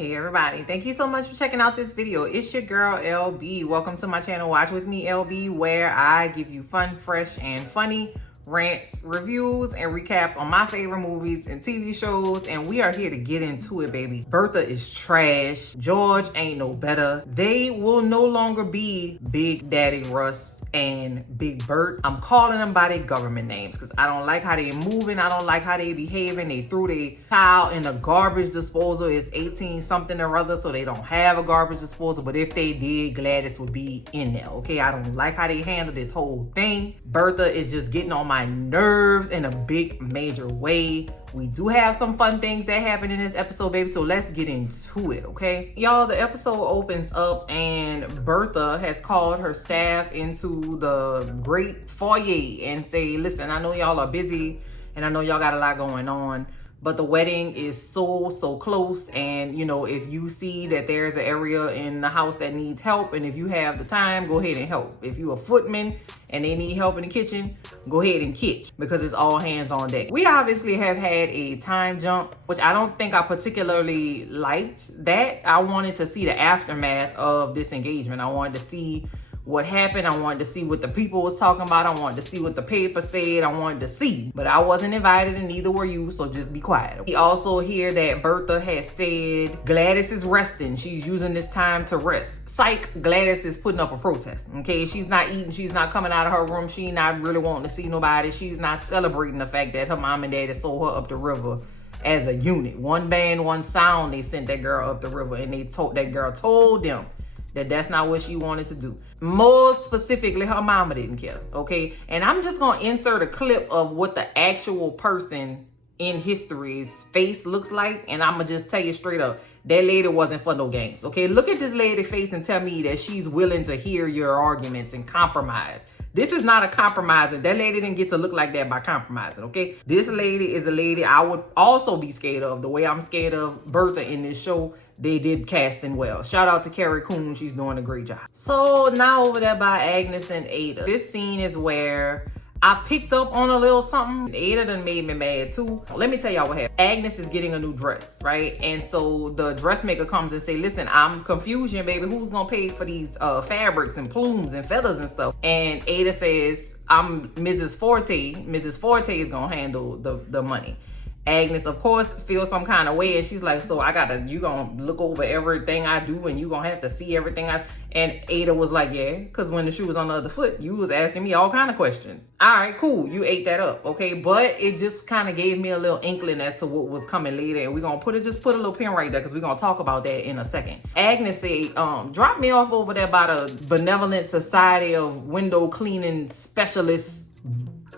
Hey everybody, thank you so much for checking out this video. It's your girl LB. Welcome to my channel, Watch With Me LB, where I give you fun, fresh, and funny rants, reviews, and recaps on my favorite movies and TV shows. And we are here to get into it, baby. Bertha is trash. George ain't no better. They will no longer be Big Daddy Russ and Big Bert. I'm calling them by their government names because I don't like how they moving. I don't like how they behaving. They threw their child in a garbage disposal. It's 18 something or other, so they don't have a garbage disposal. But if they did, Gladys would be in there, okay? I don't like how they handle this whole thing. Bertha is just getting on my nerves in a big major way. We do have some fun things that happen in this episode, baby, so let's get into it, okay? Y'all, the episode opens up and Bertha has called her staff into the great foyer and say, listen, I know y'all are busy and I know y'all got a lot going on, but the wedding is so close, and you know, if you see that there's an area in the house that needs help, and if you have the time, go ahead and help. If you're a footman and they need help in the kitchen, go ahead and kitchen, because it's all hands on deck. We obviously have had a time jump, which I don't think I particularly liked that. I wanted to see the aftermath of this engagement. I wanted to see what happened. I wanted to see what the people was talking about. I wanted to see what the paper said. I wanted to see, but I wasn't invited and neither were you, so just be quiet. We also hear that Bertha has said Gladys is resting. She's using this time to rest. Psych, Gladys is putting up a protest, okay? She's not eating. She's not coming out of her room. She's not really wanting to see nobody. She's not celebrating the fact that her mom and daddy sold her up the river as a unit. One band, one sound, they sent that girl up the river, and that girl told them that that's not what she wanted to do. More specifically, her mama didn't care, okay? And I'm just gonna insert a clip of what the actual person in history's face looks like, and I'm gonna just tell you straight up, that lady wasn't for no games, okay? Look at this lady's face and tell me that she's willing to hear your arguments and compromise. This is not a compromiser. That lady didn't get to look like that by compromising, okay? This lady is a lady I would also be scared of. The way I'm scared of Bertha in this show, they did casting well. Shout out to Carrie Coon. She's doing a great job. So now over there by Agnes and Ada. This scene is where I picked up on a little something. Ada done made me mad too. Let me tell y'all what happened. Agnes is getting a new dress, right? And so the dressmaker comes and say, listen, I'm confusion, baby. Who's gonna pay for these fabrics and plumes and feathers and stuff? And Ada says, I'm Mrs. Forte. Mrs. Forte is gonna handle the money. Agnes, of course, feels some kind of way, and she's like, so you gonna look over everything I do, and you gonna have to see everything and Ada was like, yeah, because when the shoe was on the other foot, you was asking me all kind of questions. All right, cool, you ate that up, okay? But it just kind of gave me a little inkling as to what was coming later, and we're gonna put a little pin right there, because we're gonna talk about that in a second. Agnes said, drop me off over there by the Benevolent Society of Window Cleaning Specialists,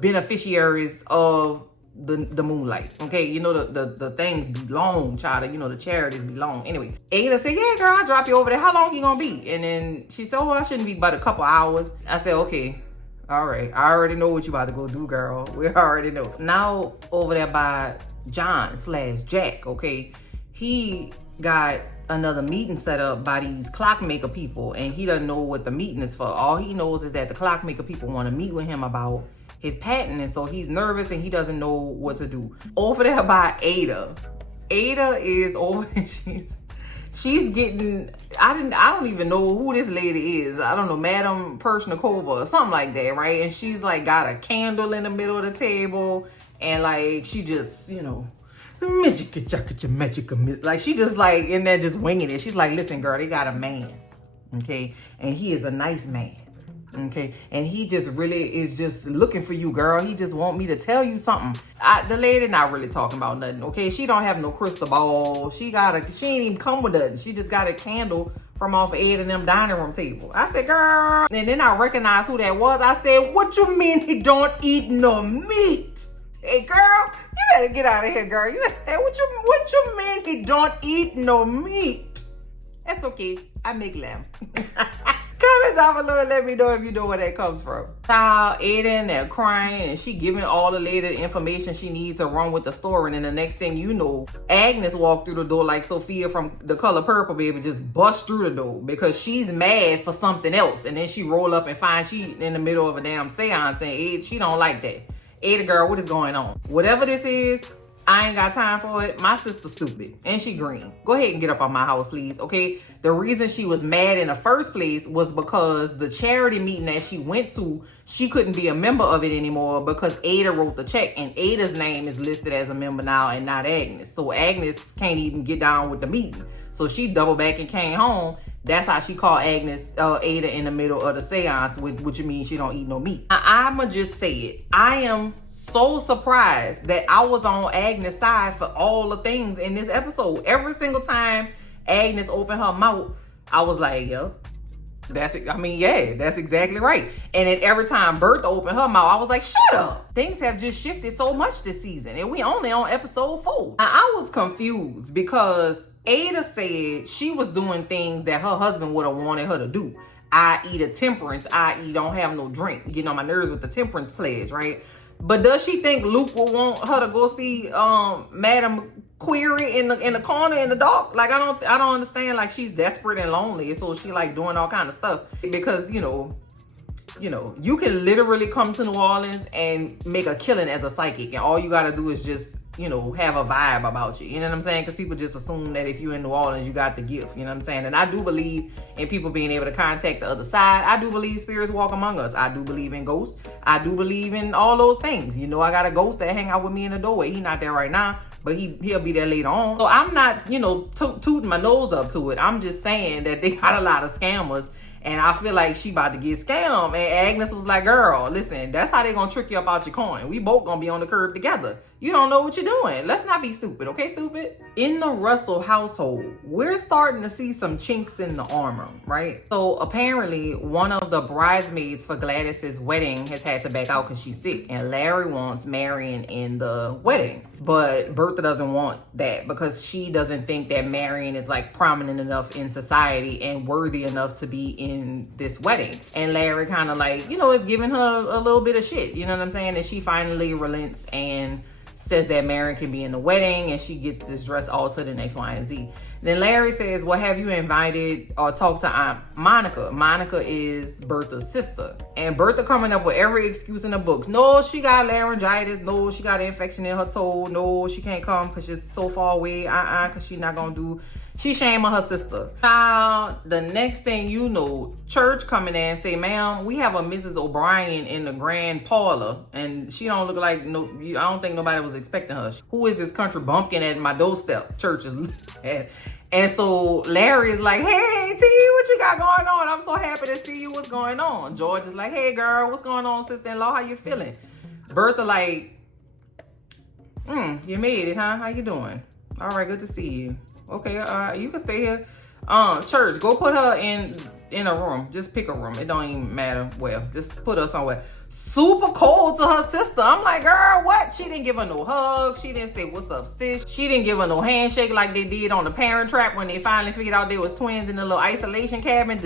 beneficiaries of the moonlight, okay? You know, the things be long, child. You know, the charities be long. Anyway, Ada said, yeah, girl, I'll drop you over there. How long you gonna be? And then she said, oh, I shouldn't be but a couple hours. I said, okay, all right. I already know what you about to go do, girl. We already know. Now over there by John/Jack, okay? He got another meeting set up by these clockmaker people, and he doesn't know what the meeting is for. All he knows is that the clockmaker people want to meet with him about his patent, and so he's nervous and he doesn't know what to do. Over there by Ada is over. She's getting, I don't even know who this lady is. I don't know, Madam Pershnikova or something like that, right? And she's like got a candle in the middle of the table, and like she just, you know, like she just like in there just winging it. She's like, listen, girl, they got a man, okay, and he is a nice man. Okay, and he just really is just looking for you, girl. He just want me to tell you something. The lady not really talking about nothing, okay? She don't have no crystal ball. She ain't even come with nothing. She just got a candle from off of Ed and them dining room table. I said, girl, and then I recognized who that was. I said, what you mean he don't eat no meat? Hey, girl, you better get out of here, girl. What you mean he don't eat no meat? That's okay. I make lamb. Comment down below and let me know if you know where that comes from. Child, Ada in there crying, and she giving all the lady the information she needs to run with the story. And then the next thing you know, Agnes walked through the door like Sophia from The Color Purple, baby, just bust through the door because she's mad for something else. And then she roll up and find she in the middle of a damn seance, and she don't like that. Ada, girl, what is going on? Whatever this is, I ain't got time for it. My sister's stupid and she green. Go ahead and get up on my house, please, okay? The reason she was mad in the first place was because the charity meeting that she went to, she couldn't be a member of it anymore because Ada wrote the check, and Ada's name is listed as a member now and not Agnes. So Agnes can't even get down with the meeting. So she doubled back and came home. That's how she called Ada in the middle of the seance, which means she don't eat no meat. I'ma just say it. I am so surprised that I was on Agnes' side for all the things in this episode. Every single time Agnes opened her mouth, I was like, yeah, that's exactly right. And then every time Bertha opened her mouth, I was like, shut up. Things have just shifted so much this season, and we only on episode 4. Now, I was confused because Ada said she was doing things that her husband would have wanted her to do, i.e. the temperance, i.e. don't have no drink. Get on my nerves with the temperance pledge, right? But does she think Luke will want her to go see Madam Query in the corner in the dark? Like, I don't understand. Like, she's desperate and lonely, so she like doing all kind of stuff because you can literally come to New Orleans and make a killing as a psychic, and all you gotta do is just have a vibe about you. You know what I'm saying? Because people just assume that if you're in New Orleans, you got the gift. You know what I'm saying? And I do believe in people being able to contact the other side. I do believe spirits walk among us. I do believe in ghosts. I do believe in all those things. I got a ghost that hang out with me in the doorway. He's not there right now, but he'll be there later on. So I'm not, tooting my nose up to it. I'm just saying that they got a lot of scammers. And I feel like she about to get scammed. And Agnes was like, girl, listen, that's how they gonna trick you up out your coin. We both gonna be on the curb together. You don't know what you're doing. Let's not be stupid, okay, stupid? In the Russell household, we're starting to see some chinks in the armor, right? So apparently one of the bridesmaids for Gladys's wedding has had to back out because she's sick. And Larry wants Marion in the wedding. But Bertha doesn't want that because she doesn't think that Marion is like prominent enough in society and worthy enough to be in this wedding. And Larry kind of like, is giving her a little bit of shit. You know what I'm saying? And she finally relents and says that Marion can be in the wedding and she gets this dress altered in X, Y, and Z. Then Larry says, well, have you invited or talked to Aunt Monica? Monica is Bertha's sister. And Bertha coming up with every excuse in the book. No, she got laryngitis. No, she got an infection in her toe. No, she can't come because she's so far away. Because she's not going to do. She shaming her sister. Now, the next thing you know, church coming in and say, ma'am, we have a Mrs. O'Brien in the grand parlor. And she don't look like, I don't think nobody was expecting her. Who is this country bumpkin at my doorstep? Church is And so Larry is like, hey, T, what you got going on? I'm so happy to see you. What's going on? George is like, hey, girl, what's going on, sister-in-law? How you feeling? Bertha like, you made it, huh? How you doing? All right, good to see you. Okay, you can stay here. Church, go put her in a room. Just pick a room. It don't even matter where. Just put her somewhere. Super cold to her sister. I'm like, girl, what? She didn't give her no hug. She didn't say, what's up, sis? She didn't give her no handshake like they did on the Parent Trap when they finally figured out they was twins in the little isolation cabin.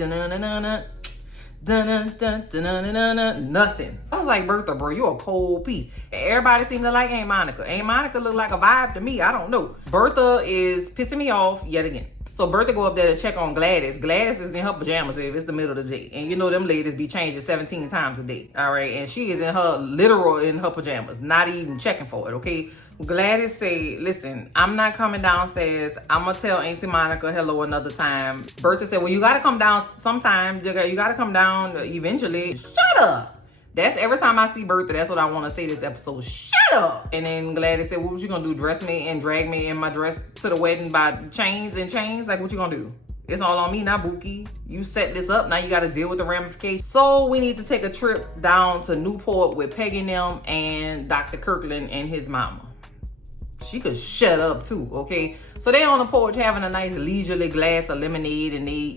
Nothing. I was like, Bertha, bro, you a cold piece. Everybody seemed to like Aunt Monica. Aunt Monica looked like a vibe to me. I don't know. Bertha is pissing me off yet again. So Bertha go up there to check on Gladys. Gladys is in her pajamas if it's the middle of the day. And them ladies be changing 17 times a day. All right. And she is in her pajamas, not even checking for it. Okay. Gladys say, listen, I'm not coming downstairs. I'm going to tell Auntie Monica hello another time. Bertha said, well, you got to come down sometime. You got to come down eventually. Shut up. That's every time I see Bertha, that's what I want to say this episode. Shut up. And then Gladys said, what you going to do? Dress me and drag me in my dress to the wedding by chains? Like, what you going to do? It's all on me, not Buki. You set this up. Now you got to deal with the ramifications. So we need to take a trip down to Newport with Peggy and them and Dr. Kirkland and his mama. She could shut up too, okay? So they on the porch having a nice leisurely glass of lemonade and they,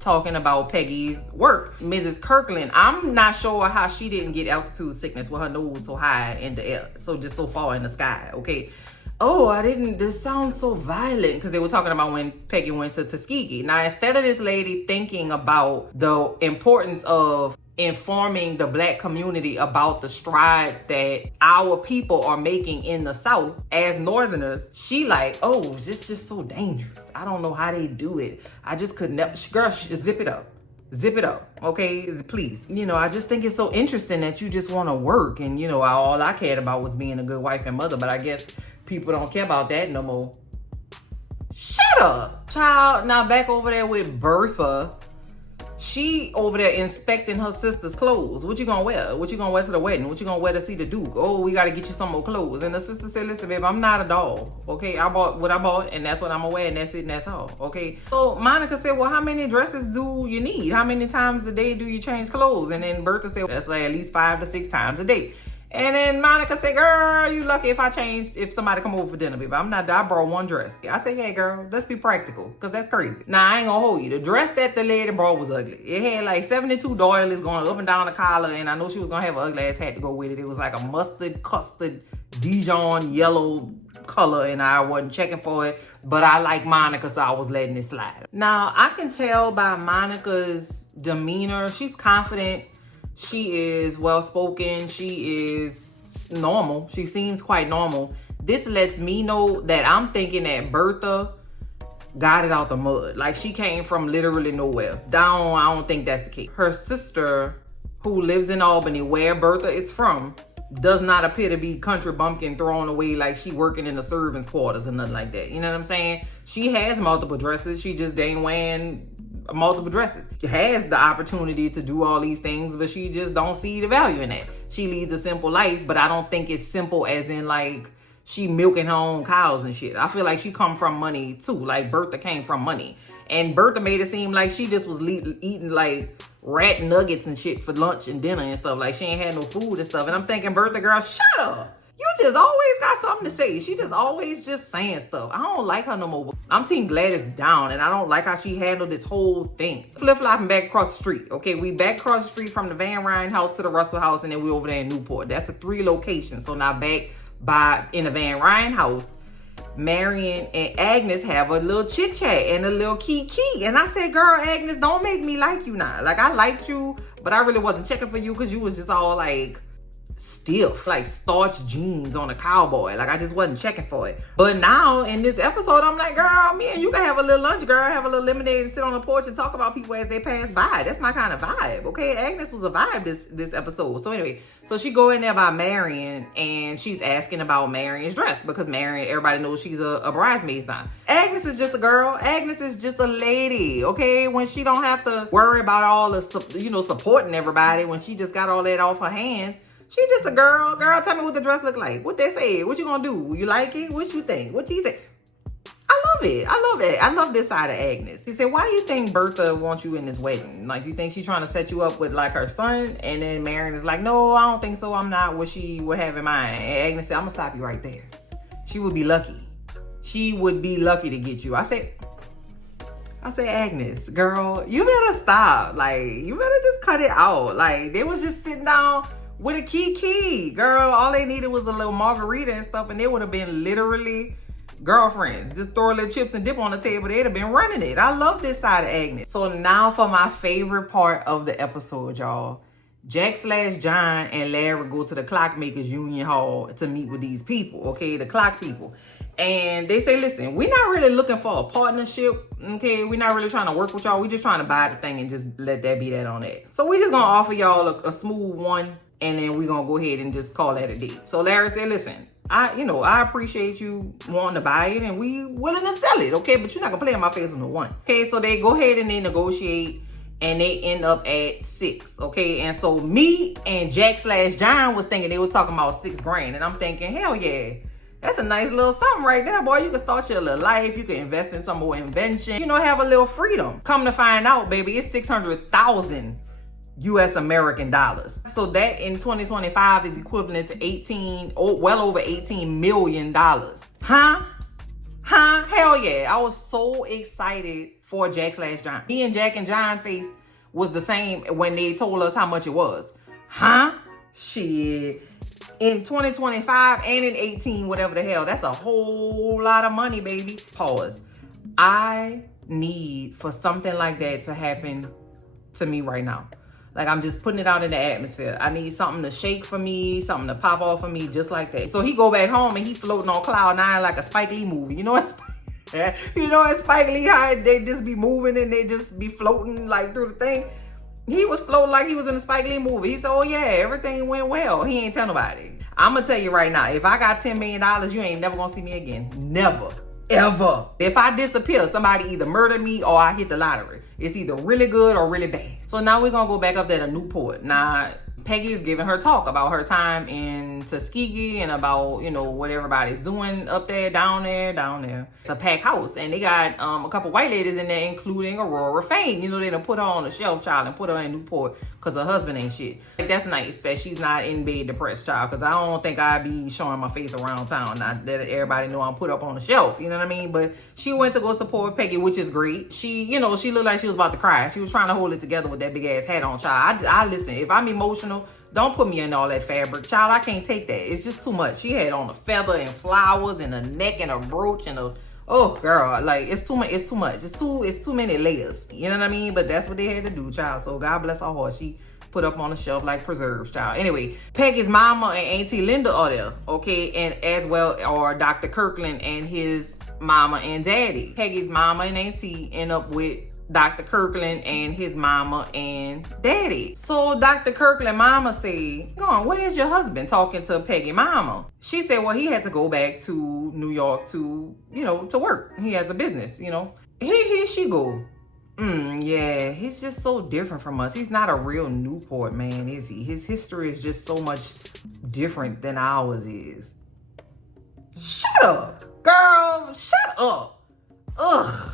talking about Peggy's work. Mrs. Kirkland, I'm not sure how she didn't get altitude sickness with her nose so high in the air. So just so far in the sky, okay? Oh, this sounds so violent because they were talking about when Peggy went to Tuskegee. Now, instead of this lady thinking about the importance of informing the Black community about the strides that our people are making in the South as Northerners, she like, oh, this just so dangerous. I don't know how they do it. I just could never, girl, zip it up. Zip it up, okay? Please. I just think it's so interesting that you just want to work. And, all I cared about was being a good wife and mother. But I guess people don't care about that no more. Shut up, child. Now back over there with Bertha. She over there inspecting her sister's clothes. What you gonna wear? What you gonna wear to the wedding? What you gonna wear to see the Duke? Oh, we gotta get you some more clothes. And the sister said, listen, babe, I'm not a doll. Okay, I bought what I bought, and that's what I'm gonna wear, and that's it, and that's all. Okay. So Monica said, well, how many dresses do you need? How many times a day do you change clothes? And then Bertha said, that's like at least 5 to 6 times a day. And then Monica said, girl, you lucky if somebody come over for dinner, baby. I brought one dress. I said, hey, girl, let's be practical, because that's crazy. Now, I ain't gonna hold you. The dress that the lady brought was ugly. It had like 72 doilies going up and down the collar, and I know she was gonna have an ugly ass hat to go with it. It was like a mustard, custard, Dijon yellow color, and I wasn't checking for it. But I like Monica, so I was letting it slide. Now, I can tell by Monica's demeanor, she's confident. She is well-spoken. She is normal. She seems quite normal. This lets me know that I'm thinking that Bertha got it out the mud. Like, she came from literally nowhere. I don't think that's the case. Her sister, who lives in Albany, where Bertha is from, does not appear to be country bumpkin thrown away like she working in the servants' quarters or nothing like that. You know what I'm saying? She has multiple dresses. She just ain't wearing multiple dresses. She has the opportunity to do all these things, but she just don't see the value in that. She leads a simple life, but I don't think it's simple as in like she milking her own cows and shit. I feel like she come from money too. Like Bertha came from money. And Bertha made it seem like she just was eating like rat nuggets and shit for lunch and dinner and stuff. Like she ain't had no food and stuff. And I'm thinking, Bertha, girl, shut up. You just always got something to say. She just always just saying stuff. I don't like her no more. I'm team Gladys down, and I don't like how she handled this whole thing. Flip-flopping back across the street. Okay, we back across the street from the Van Ryn house to the Russell house, and then we over there in Newport. That's the 3 locations. So now back in the Van Ryn house, Marion and Agnes have a little chit chat and a little kiki. And I said, girl, Agnes, don't make me like you now. Like, I liked you, but I really wasn't checking for you because you was just all like stiff, like starched jeans on a cowboy. Like, I just wasn't checking for it. But now in this episode, I'm like, girl, me and you can have a little lunch, girl, have a little lemonade and sit on the porch and talk about people as they pass by. That's my kind of vibe. Okay, Agnes was a vibe this episode. So anyway, so she go in there by Marion and she's asking about Marion's dress because Marion, everybody knows she's a bridesmaid now. Agnes is just a girl. Agnes is just a lady. Okay, when she don't have to worry about all the, you know, supporting everybody, when she just got all that off her hands. She just a girl. Girl, tell me what the dress look like. What they say? What you gonna do? You like it? What you think? What she say? I love it. I love it. I love this side of Agnes. She said, why you think Bertha wants you in this wedding? Like, you think she's trying to set you up with like her son? And then Marion is like, no, I don't think so. I'm not what she would have in mind. And Agnes said, I'm gonna stop you right there. She would be lucky. She would be lucky to get you. I say, Agnes, girl, you better stop. Like, you better just cut it out. Like, they was just sitting down with a kiki, girl. All they needed was a little margarita and stuff, and they would have been literally girlfriends. Just throw a little chips and dip on the table. They'd have been running it. I love this side of Agnes. So now for my favorite part of the episode, y'all. Jack/John and Larry go to the Clockmakers Union Hall to meet with these people, okay, the clock people. And they say, listen, we're not really looking for a partnership, okay? We're not really trying to work with y'all. We're just trying to buy the thing and just let that be that on that. So we're just going to offer y'all a smooth one, and then we're going to go ahead and just call that a day. So Larry said, listen, I appreciate you wanting to buy it, and we willing to sell it, okay? But you're not going to play in my face on the one. Okay, so they go ahead and they negotiate, and they end up at 6, okay? And so me and Jack/John was thinking they was talking about $6,000, and I'm thinking, hell yeah. That's a nice little something right there, boy. You can start your little life. You can invest in some more invention. You know, have a little freedom. Come to find out, baby, it's 600,000 US American dollars. So that in 2025 is equivalent to well over $18 million. Huh? Hell yeah. I was so excited for Jack/John. Me and Jack and John face was the same when they told us how much it was. Huh? Shit. In 2025 and in 18, whatever the hell, that's a whole lot of money, baby. Pause. I need for something like that to happen to me right now. Like, I'm just putting it out in the atmosphere. I need something to shake for me, something to pop off for me, just like that. So he go back home and he floating on cloud 9 like a Spike Lee movie. You know what? You know, it's Spike Lee, how they just be moving and they just be floating like through the thing. He was floating like he was in a Spike Lee movie. He said, oh yeah, everything went well. He ain't tell nobody. I'm gonna tell you right now, if I got $10 million, you ain't never gonna see me again. Never. Ever. If I disappear, somebody either murder me or I hit the lottery. It's either really good or really bad. So now we're gonna go back up there to Newport. Now, Peggy is giving her talk about her time in Tuskegee and about, you know, what everybody's doing up there, down there. It's a packed house. And they got a couple white ladies in there, including Aurora Fane. You know, they done put her on the shelf, child, and put her in Newport because her husband ain't shit. Like, that's nice that she's not in bed depressed, child, because I don't think I'd be showing my face around town. Not that everybody know I'm put up on the shelf, you know what I mean? But she went to go support Peggy, which is great. She, you know, she looked like she was about to cry. She was trying to hold it together with that big ass hat on, child. I listen, if I'm emotional, don't put me in all that fabric, child. I can't take that. It's just too much. She had on a feather and flowers and a neck and a brooch and a, oh girl, like it's too much. It's too much. It's too many layers. You know what I mean? But that's what they had to do, child. So God bless her heart. She put up on the shelf like preserves, child. Anyway, Peggy's mama and Auntie Linda are there, okay, and as well are Dr. Kirkland and his mama and daddy. Peggy's mama and Auntie end up with Dr. Kirkland and his mama and daddy. So Dr. Kirkland mama said, "Gone, where's your husband?" Talking to Peggy mama. She said, well, he had to go back to New York to, you know, to work. He has a business, you know. Here she go. Yeah, he's just so different from us. He's not a real Newport man, is he? His history is just so much different than ours is. Shut up, girl. Shut up. Ugh.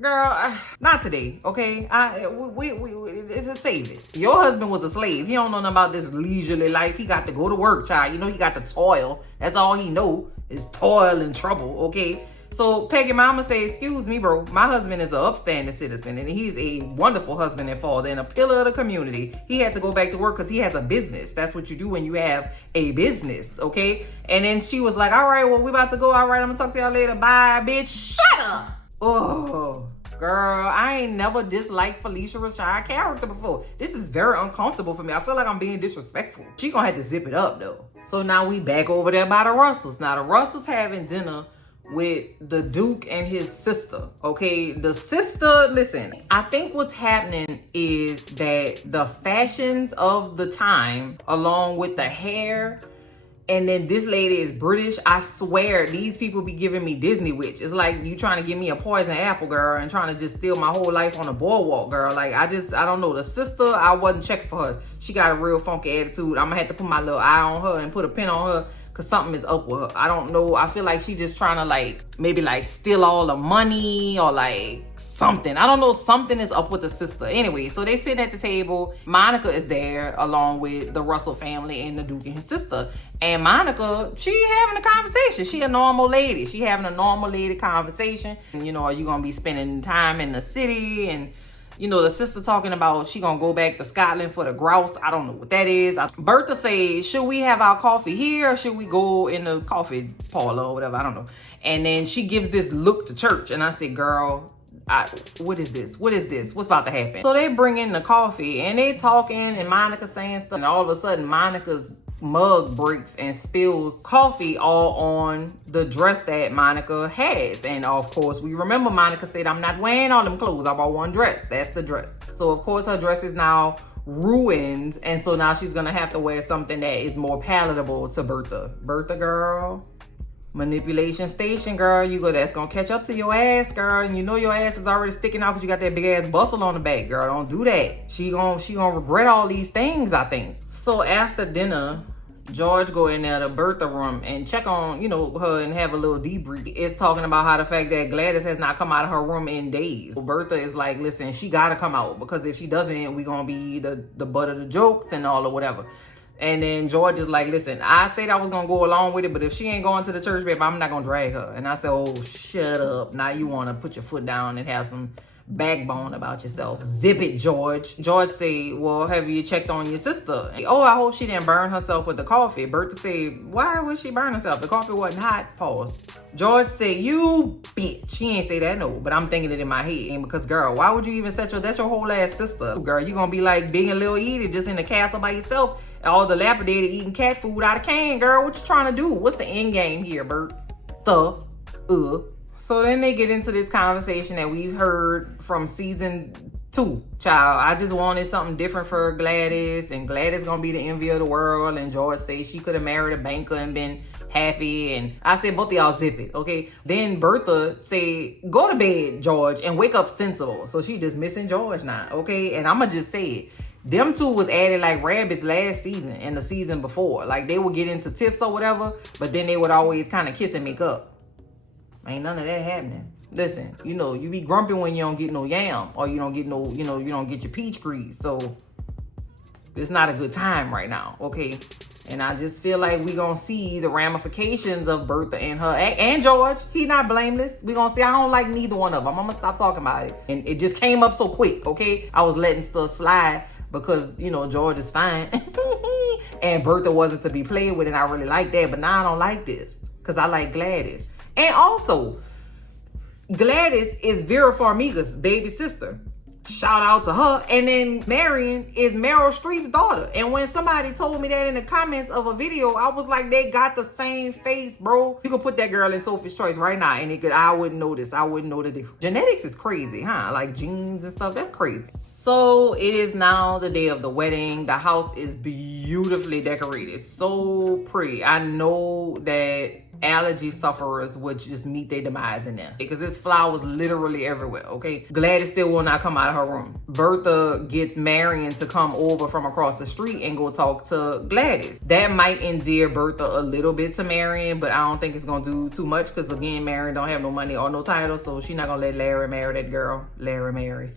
Girl, not today, okay? It's a save it. Your husband was a slave. He don't know nothing about this leisurely life. He got to go to work, child. You know, he got to toil. That's all he know is toil and trouble, okay? So Peggy mama say, excuse me, bro. My husband is an upstanding citizen and he's a wonderful husband and father and a pillar of the community. He had to go back to work because he has a business. That's what you do when you have a business, okay? And then she was like, all right, well, we about to go. All right, I'm gonna talk to y'all later. Bye, bitch. Shut up. Oh, girl, I ain't never disliked Felicia Rashad character before. This is very uncomfortable for me. I feel like I'm being disrespectful. She gonna have to zip it up though. So now we back over there by the Russells. Now the Russells having dinner with the Duke and his sister, okay? The sister, listen, I think what's happening is that the fashions of the time, along with the hair, and then this lady is British. I swear, these people be giving me Disney witch. It's like you trying to give me a poison apple, girl, and trying to just steal my whole life on a boardwalk, girl. Like, I don't know. The sister, I wasn't checking for her. She got a real funky attitude. I'm gonna have to put my little eye on her and put a pin on her because something is up with her. I don't know. I feel like she just trying to, like, maybe, like, steal all the money or, like, something. I don't know. Something is up with the sister. Anyway, so they sitting at the table. Monica is there along with the Russell family and the Duke and his sister. And Monica, she having a conversation. She a normal lady. She having a normal lady conversation. And, you know, are you going to be spending time in the city? And, you know, the sister talking about she going to go back to Scotland for the grouse. I don't know what that is. Bertha says, should we have our coffee here or should we go in the coffee parlor or whatever? I don't know. And then she gives this look to church. And I said, girl, what is this? What is this? What's about to happen? So they bring in the coffee and they talking and Monica saying stuff. And all of a sudden, Monica's mug breaks and spills coffee all on the dress that Monica has. And of course, we remember Monica said, I'm not wearing all them clothes. I bought one dress. That's the dress. So of course, her dress is now ruined. And so now she's going to have to wear something that is more palatable to Bertha. Bertha, girl. Manipulation station, girl. You go, that's gonna catch up to your ass, girl. And you know your ass is already sticking out because you got that big ass bustle on the back, girl. Don't do that. She gonna regret all these things, I think. So after dinner, George go in there to Bertha room and check on, you know, her and have a little debrief. It's talking about how the fact that Gladys has not come out of her room in days. So Bertha is like, listen, she gotta come out because if she doesn't, we gonna be the butt of the jokes and all or whatever. And then George is like, listen, I said I was going to go along with it, but if she ain't going to the church, babe, I'm not going to drag her. And I said, oh, shut up. Now you want to put your foot down and have some backbone about yourself. Zip it, George. George say, well, have you checked on your sister? Oh, I hope she didn't burn herself with the coffee. Bertha said, why would she burn herself? The coffee wasn't hot. Pause. George said, you bitch. He ain't say that, no, but I'm thinking it in my head. And because, girl, why would you even that's your whole ass sister? Girl, you going to be like Big and Lil Edie just in the castle by yourself. All dilapidated eating cat food out of can, girl. What you trying to do? What's the end game here, Bert? So then they get into this conversation that we've heard from season 2. Child, I just wanted something different for Gladys, and Gladys gonna be the envy of the world, and George says she could have married a banker and been happy, and I said both of y'all zip it, okay? Then Bertha say, go to bed, George, and wake up sensible. So she dismissing George now, okay? And I'ma just say it. Them two was added like rabbits last season and the season before. Like they would get into tiffs or whatever, but then they would always kind of kiss and make up. Ain't none of that happening. Listen, you know, you be grumpy when you don't get no yam, or you don't get no, you don't get your peach grease. So it's not a good time right now, okay? And I just feel like we gonna see the ramifications of Bertha and her, and George. He not blameless. We gonna see. I don't like neither one of them. I'm gonna stop talking about it. And it just came up so quick, okay? I was letting stuff slide because, you know, George is fine. And Bertha wasn't to be played with, and I really like that. But now I don't like this because I like Gladys. And also, Gladys is Vera Farmiga's baby sister. Shout out to her. And then Marion is Meryl Streep's daughter. And when somebody told me that in the comments of a video, I was like, they got the same face, bro. You could put that girl in Sophie's Choice right now, and I wouldn't notice. I wouldn't know the difference. Genetics is crazy, huh? Like genes and stuff, that's crazy. So it is now the day of the wedding. The house is beautifully decorated. So pretty. I know that allergy sufferers would just meet their demise in there because there's flowers literally everywhere, okay? Gladys still will not come out of her room. Bertha gets Marion to come over from across the street and go talk to Gladys. That might endear Bertha a little bit to Marion, but I don't think it's gonna do too much because, again, Marion don't have no money or no title, so she's not gonna let Larry marry that girl. Larry marry.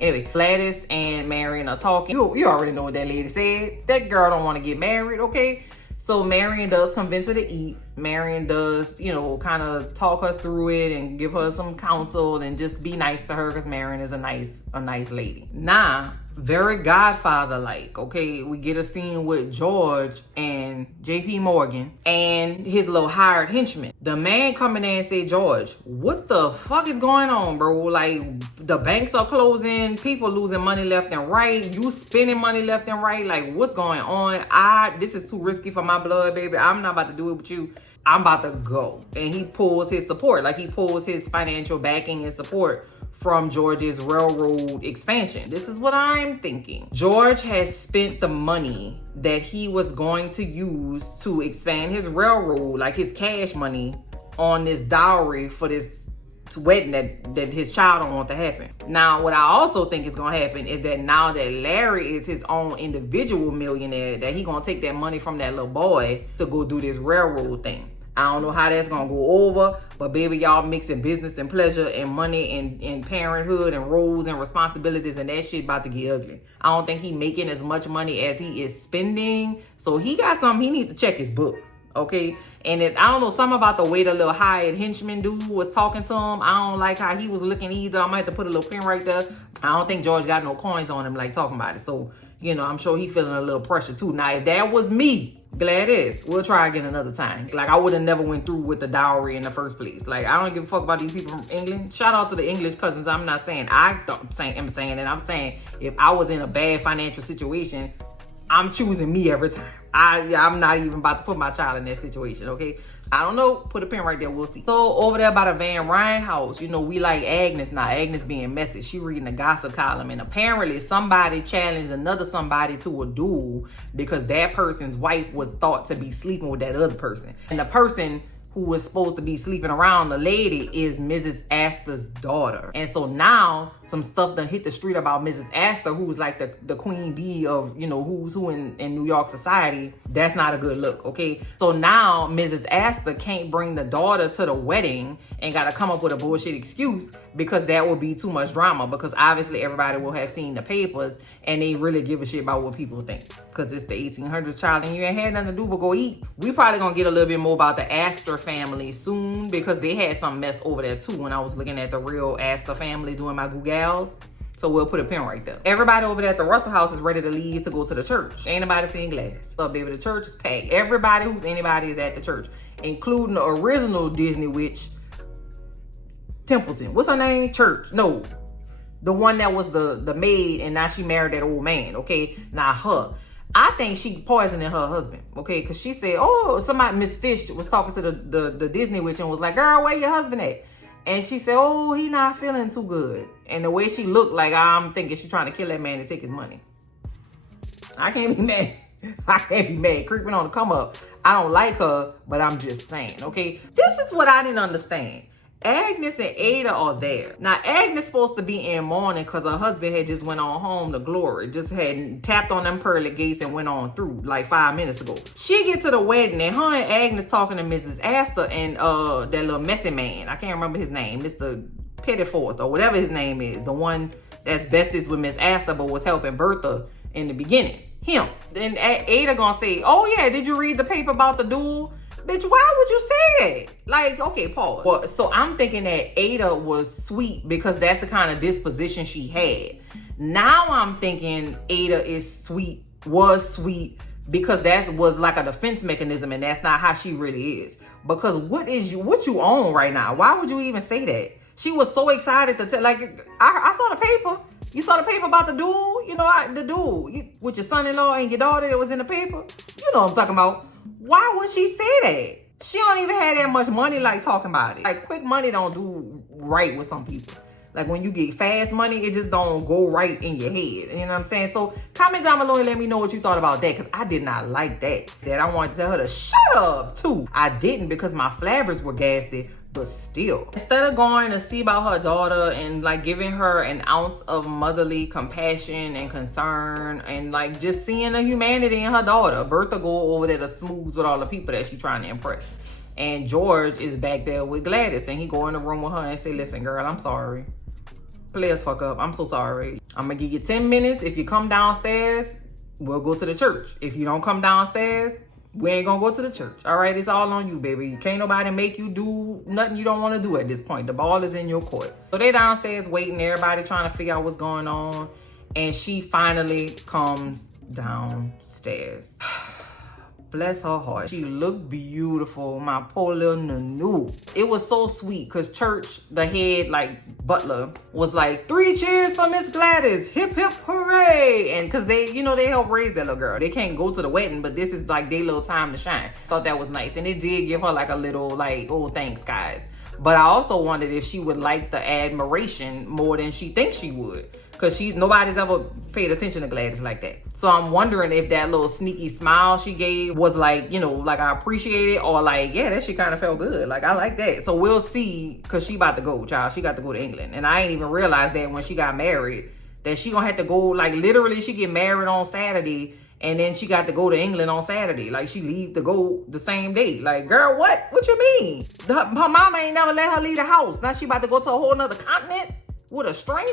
Anyway, Gladys and Marion are talking. You already know what that lady said. That girl don't want to get married, okay? So Marion does convince her to eat. Marion does, you know, kind of talk her through it and give her some counsel and just be nice to her because Marion is a nice lady. Nah, very Godfather-like, okay? We get a scene with George and JP Morgan and his little hired henchman. The man coming in and say, George, what the fuck is going on, bro? Like, the banks are closing, people losing money left and right, you spending money left and right. Like, what's going on? This is too risky for my blood, baby. I'm not about to do it with you. I'm about to go. And he pulls his support, like he pulls his financial backing and support from George's railroad expansion. This is what I'm thinking. George has spent the money that he was going to use to expand his railroad, like his cash money, on this dowry for this wedding that his child don't want to happen. Now, what I also think is gonna happen is that now that Larry is his own individual millionaire, that he gonna take that money from that little boy to go do this railroad thing. I don't know how that's gonna go over, but baby, y'all mixing business and pleasure and money and parenthood and roles and responsibilities, and that shit about to get ugly. I don't think he making as much money as he is spending. So he got something, he needs to check his books, okay? And I don't know, something about the way the little hired henchman dude was talking to him. I don't like how he was looking either. I might have to put a little pin right there. I don't think George got no coins on him like talking about it. So, you know, I'm sure he feeling a little pressure too. Now, if that was me, Gladys, we'll try again another time. Like, I would have never went through with the dowry in the first place. Like, I don't give a fuck about these people from England. Shout out to the English cousins. I'm not saying I'm saying that. I'm saying if I was in a bad financial situation, I'm choosing me every time. I'm not even about to put my child in that situation, okay? I don't know. Put a pin right there. We'll see. So over there by the Van Ryn house, you know, we like Agnes now. Agnes being messy. She reading the gossip column. And apparently somebody challenged another somebody to a duel because that person's wife was thought to be sleeping with that other person. And the person who was supposed to be sleeping around the lady is Mrs. Astor's daughter. And so now some stuff done hit the street about Mrs. Astor, who's like the queen bee of, you know, who's who in New York society. That's not a good look, okay? So now Mrs. Astor can't bring the daughter to the wedding and got to come up with a bullshit excuse because that would be too much drama, because obviously everybody will have seen the papers and they really give a shit about what people think because it's the 1800s, child, and you ain't had nothing to do but go eat. We probably gonna get a little bit more about the Astor family soon because they had some mess over there too when I was looking at the real Astor family doing my Googles. So we'll put a pin right there. Everybody over there at the Russell house is ready to leave to go to the church. Ain't nobody seeing Gladys. So baby, the church is packed. Everybody who's anybody is at the church, including the original Disney witch, Templeton. What's her name? Church. No. The one that was the maid and now she married that old man, okay? Now her. I think she poisoning her husband, okay? Because she said, oh, somebody, Miss Fish was talking to the Disney witch and was like, girl, where your husband at? And she said, oh, he not feeling too good. And the way she looked, like, I'm thinking she's trying to kill that man to take his money. I can't be mad. I can't be mad. Creeping on the come up. I don't like her, but I'm just saying, okay? This is what I didn't understand. Agnes and Ada are there. Now, Agnes supposed to be in mourning because her husband had just went on home to glory. Just had tapped on them pearly gates and went on through like 5 minutes ago. She get to the wedding and her and Agnes talking to Mrs. Astor and that little messy man. I can't remember his name. Mr. Pettiforth or whatever his name is. The one that's bestest with Miss Astor but was helping Bertha in the beginning. Him. Then Ada gonna say, oh yeah, did you read the paper about the duel? Bitch, why would you say that? Like, okay, pause. Well, so I'm thinking that Ada was sweet because that's the kind of disposition she had. Now I'm thinking Ada was sweet because that was like a defense mechanism and that's not how she really is. Because what you own right now? Why would you even say that? She was so excited to tell, like, I saw the paper. You saw the paper about the duel? You know, the duel with your son-in-law and your daughter that was in the paper? You know what I'm talking about. Why would she say that? She don't even have that much money like talking about it. Like, quick money don't do right with some people. Like, when you get fast money, it just don't go right in your head. You know what I'm saying? So, comment down below and let me know what you thought about that. Because I did not like that. That I wanted to tell her to shut up, too. I didn't because my flabbers were gassed. But still, instead of going to see about her daughter and like giving her an ounce of motherly compassion and concern and like just seeing the humanity in her daughter, Bertha go over there to smooth with all the people that she's trying to impress. And George is back there with Gladys and he go in the room with her and say, listen, girl, I'm sorry. Play us fuck up. I'm so sorry. I'm gonna give you 10 minutes. If you come downstairs, we'll go to the church. If you don't come downstairs, we ain't gonna go to the church. All right, it's all on you, baby. Can't nobody make you do nothing you don't want to do at this point. The ball is in your court. So they downstairs waiting, everybody trying to figure out what's going on. And she finally comes downstairs. Bless her heart. She looked beautiful, my poor little Nanu. It was so sweet because church, the head like butler was like, 3 cheers for Miss Gladys, hip hip hooray. And because they, you know, they help raise that little girl. They can't go to the wedding, but this is like their little time to shine. Thought that was nice. And it did give her like a little like, oh, thanks guys. But I also wondered if she would like the admiration more than she thinks she would. Because nobody's ever paid attention to Gladys like that. So I'm wondering if that little sneaky smile she gave was like, you know, like I appreciate it. Or like, yeah, that shit kind of felt good. Like, I like that. So we'll see. Because she about to go, child. She got to go to England. And I ain't even realized that when she got married. That she gonna have to go, like literally she get married on Saturday. And then she got to go to England on Saturday. Like, she leave to go the same day. Like, girl, what? What you mean? Her mama ain't never let her leave the house. Now she about to go to a whole nother continent with a stranger?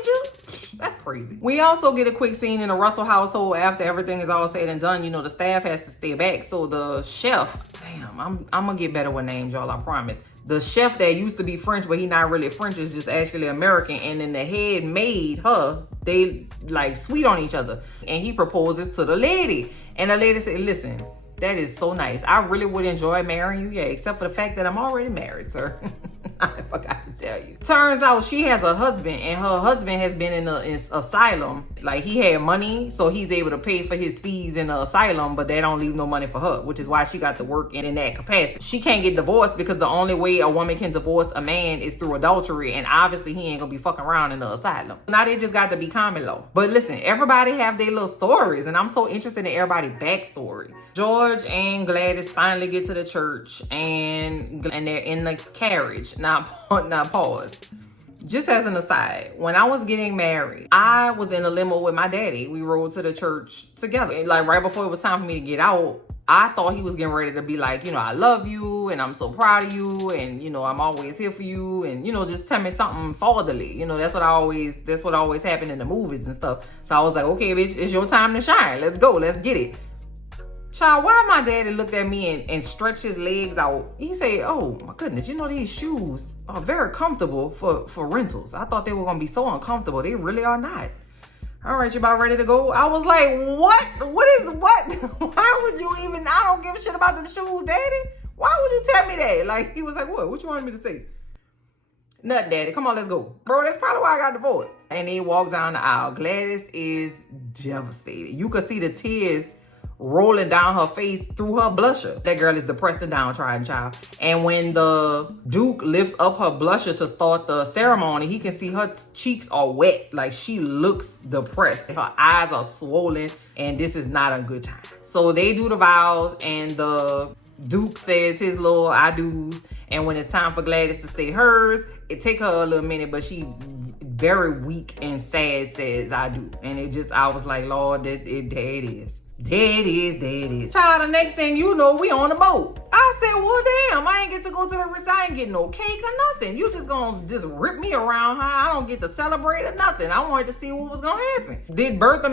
That's crazy. We also get a quick scene in the Russell household after everything is all said and done. You know, the staff has to stay back. So the chef, damn, I'm gonna get better with names, y'all, I promise. The chef that used to be French, but he not really French, is just actually American. And then the head maid, they like sweet on each other. And he proposes to the lady. And the lady said, listen, that is so nice. I really would enjoy marrying you, yeah, except for the fact that I'm already married, sir. I forgot to tell you. Turns out she has a husband, and her husband has been in the asylum. Like, he had money, so he's able to pay for his fees in the asylum, but they don't leave no money for her, which is why she got to work in that capacity. She can't get divorced because the only way a woman can divorce a man is through adultery, and obviously he ain't gonna be fucking around in the asylum. Now they just got to be common law. But listen, everybody have their little stories, and I'm so interested in everybody's backstory. George and Gladys finally get to the church, and they're in the carriage. Now pause. Just as an aside, when I was getting married, I was in a limo with my daddy. We rode to the church together. And like right before it was time for me to get out, I thought he was getting ready to be like, you know, I love you and I'm so proud of you and, you know, I'm always here for you and, you know, just tell me something fatherly. You know, that's what always happened in the movies and stuff. So I was like, okay, bitch, it's your time to shine. Let's go. Let's get it. Child, why my daddy looked at me and stretched his legs out? He said, oh my goodness, you know, these shoes are very comfortable for rentals. I thought they were gonna be so uncomfortable. They really are not. All right, you about ready to go? I was like, what? What? Why would you even, I don't give a shit about them shoes, daddy. Why would you tell me that? Like, he was like, what? What you wanted me to say? Nothing, daddy. Come on, let's go. Bro, that's probably why I got divorced. And he walked down the aisle. Gladys is devastated. You could see the tears rolling down her face through her blusher. That girl is depressed and downtrodden, child. And when the Duke lifts up her blusher to start the ceremony, he can see her cheeks are wet. Like, she looks depressed. Her eyes are swollen, and this is not a good time. So they do the vows, and the Duke says his little I do's. And when it's time for Gladys to say hers, it take her a little minute, but she very weak and sad says I do. And I was like, Lord, there it is. There it is. Child, the next thing you know, we on the boat. I said, well, damn, I ain't get to go to the resort. I ain't get no cake or nothing. You just gonna rip me around, huh? I don't get to celebrate or nothing. I wanted to see what was gonna happen. Did Bertha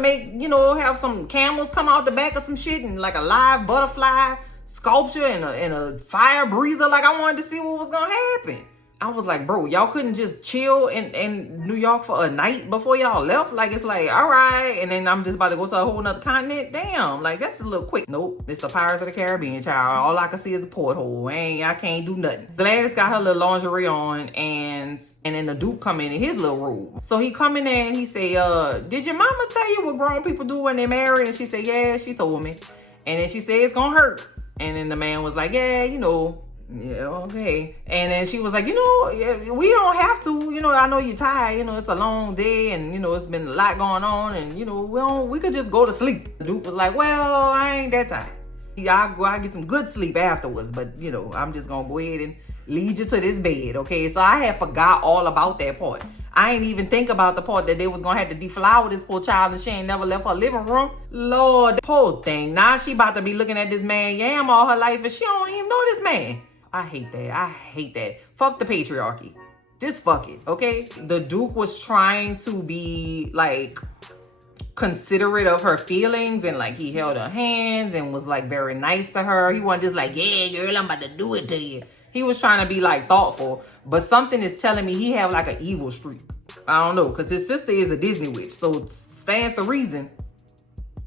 have some camels come out the back of some shit and like a live butterfly sculpture and a fire breather? Like, I wanted to see what was gonna happen. I was like, bro, y'all couldn't just chill in New York for a night before y'all left? Like, it's like, all right, and then I'm just about to go to a whole nother continent? Damn, like, that's a little quick. Nope, it's the Pirates of the Caribbean, child. All I can see is a porthole. I can't do nothing. Gladys got her little lingerie on, and then the Duke come in his little robe. So he come in there and he say, did your mama tell you what grown people do when they're married? And she said, yeah, she told me. And then she said, it's gonna hurt. And then the man was like, yeah, yeah, okay. And then she was like, we don't have to, I know you're tired, it's a long day and, it's been a lot going on and, we could just go to sleep. The Duke was like, well, I ain't that tired. I'll get some good sleep afterwards, but, I'm just going to go ahead and lead you to this bed, okay? So I had forgot all about that part. I ain't even think about the part that they was gonna have to deflower this poor child and she ain't never left her living room. Lord, poor thing. Now she about to be looking at this man yam all her life and she don't even know this man. I hate that. Fuck the patriarchy. Just fuck it, okay? The Duke was trying to be like considerate of her feelings and like he held her hands and was like very nice to her. He wasn't just like, yeah, girl, I'm about to do it to you. He was trying to be like thoughtful, but something is telling me he have like an evil streak. I don't know, because his sister is a Disney witch, so stands to reason.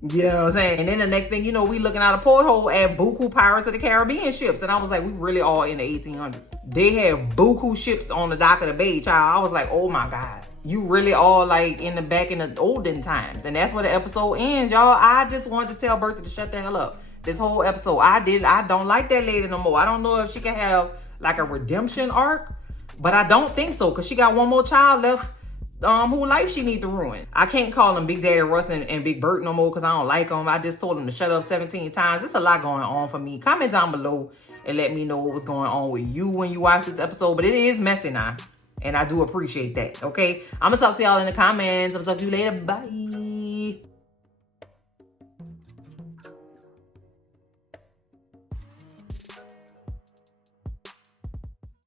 You know what I'm saying? And then the next thing you know, we looking out a porthole at buku Pirates of the Caribbean ships. And I was like, we really are in the 1800s. They had buku ships on the dock of the bay, child. I was like, oh my God. You really are like in the olden times. And that's where the episode ends, y'all. I just wanted to tell Bertha to shut the hell up. This whole episode, I don't like that lady no more. I don't know if she can have like a redemption arc, but I don't think so, because she got one more child left whose life she need to ruin. I can't call them Big Daddy Russ and Big Bert no more because I don't like them. I just told them to shut up 17 times. There's a lot going on for me. Comment down below and let me know what was going on with you when you watch this episode. But it is messy now, and I do appreciate that, okay? I'm going to talk to y'all in the comments. I'm going to talk to you later. Bye.